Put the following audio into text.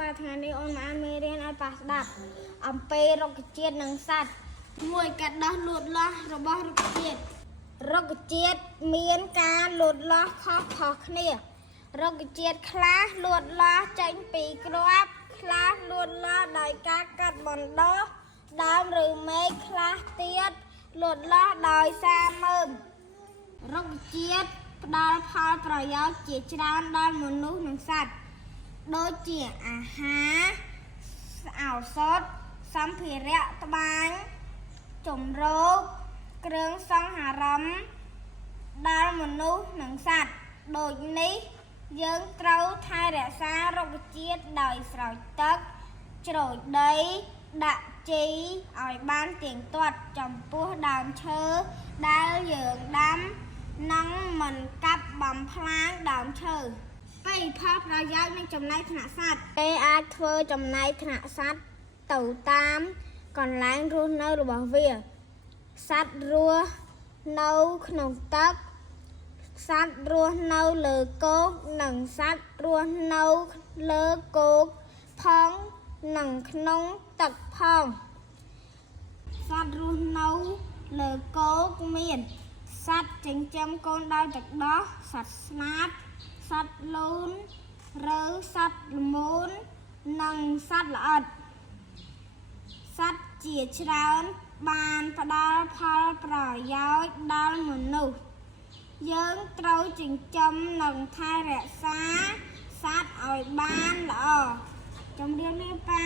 ប៉ាថ្ងៃនេះអូនមកអានមេរៀនឲ្យប៉ាស្ដាប់អំពីរុក្ខជាតិនិងសត្វមួយកាត់ដោះលូតលាស់របស់រុក្ខជាតិមានការលូតលាស់ខុសៗគ្នារុក្ខជាតិខ្លះលូតលាស់ចេញពីគ្រាប់ខ្លះលូតលាស់ដោយការកាត់បណ្ដុះដើមឬមែកខ្លះទៀតលូតលាស់ដោយសារមើមរុក្ខជាតិផ្ដល់ផលប្រយោជន៍ជាច្រើនដល់មនុស្សនិងសត្វដូចជាអាហារឱសថសម្ភារៈត្បាញចម្រោកគ្រឿងសង្ហារិមដល់មនុស្សនិងសត្វដូចនេះយើងត្រូវថែរក្សារុក្ខជាតិដោយស្រោចទឹកច្រូចដីដាក់ជីឲ្យបានទៀងទាត់ចំពោះដើមឈើដែលយើងដាំនិងមិនកាប់បំផ្លាញដើមឈើពីផលប្រយោជន៍និងចំណែកថ្នាក់សត្វគេអាចធ្វើចំណែកថ្នាក់សត្វទៅតាមកន្លែងរស់នៅរបស់វាសត្វរស់នៅក្នុងទឹកសត្វរស់នៅលើគោកនិងសត្វរស់នៅលើគោកផងនិងក្នុងទឹកផងសត្វរស់នៅលើគោកមានសត្វចិញ្ចឹមកូនដោយទឹកដោះសត្វស្លាបសត្វលូនឬសត្វល្មូននិងសត្វល្អិតសត្វជាច្រើនបានផ្ដល់ផលប្រយោជន៍ដល់មនុស្សយើងត្រូវចិញ្ចឹមនិងថែរក្សាសត្វឲ្យបានល្អជំរាបលាប៉ា